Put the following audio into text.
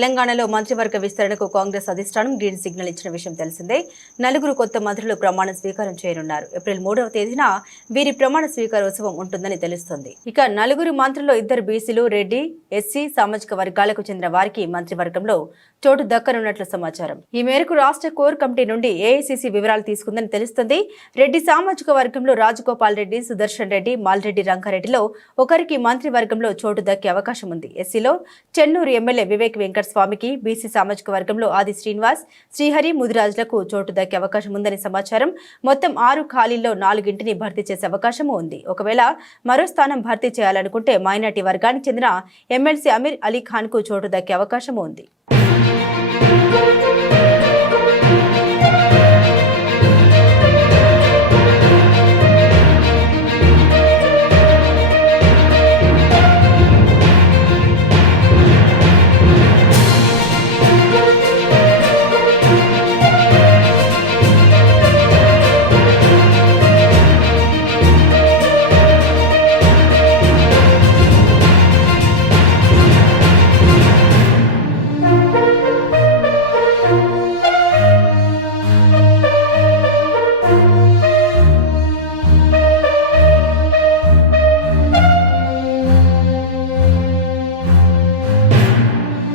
తెలంగాణలో మంత్రివర్గ విస్తరణకు కాంగ్రెస్ అధిష్టానం గ్రీన్ సిగ్నల్ ఇచ్చిన విషయం తెలిసిందే. 4 కొత్త మంత్రులు ప్రమాణ స్వీకారం చేయనున్నారు. ఏప్రిల్ 3వ తేదీన వీరి ప్రమాణ స్వీకారోత్సవం ఉంటుందని తెలుస్తోంది. ఇక 4 మంత్రుల్లో 2 బీసీలు, రెడ్డి, ఎస్సీ సామాజిక వర్గాలకు చెందిన వారికి మంత్రివర్గంలో చోటు దక్కనున్నట్లు సమాచారం. ఈ మేరకు రాష్ట్ర కోర్ కమిటీ నుండి ఏఐసీసీ వివరాలు తీసుకుందని తెలుస్తుంది. రెడ్డి సామాజిక వర్గంలో రాజగోపాల్ రెడ్డి, సుదర్శన్ రెడ్డి, మాల్రెడ్డి రంగారెడ్డిలో ఒకరికి మంత్రివర్గంలో చోటు దక్కే అవకాశం ఉంది. ఎస్సీలో చెన్నూరు ఎమ్మెల్యే వివేక్ వెంకటస్వామికి, బీసీ సామాజిక వర్గంలో ఆది శ్రీనివాస్, శ్రీహరి, ముదిరాజులకు చోటు దక్కే అవకాశం ఉందని సమాచారం. మొత్తం 6 ఖాళీల్లో 4ంటిని భర్తీ చేసే అవకాశం ఉంది. ఒకవేళ మరో స్థానం భర్తీ చేయాలనుకుంటే మైనార్టీ వర్గానికి చెందిన ఎమ్మెల్సీ అమీర్ అలీ ఖాన్ కు చోటు దక్కే అవకాశం ఉంది.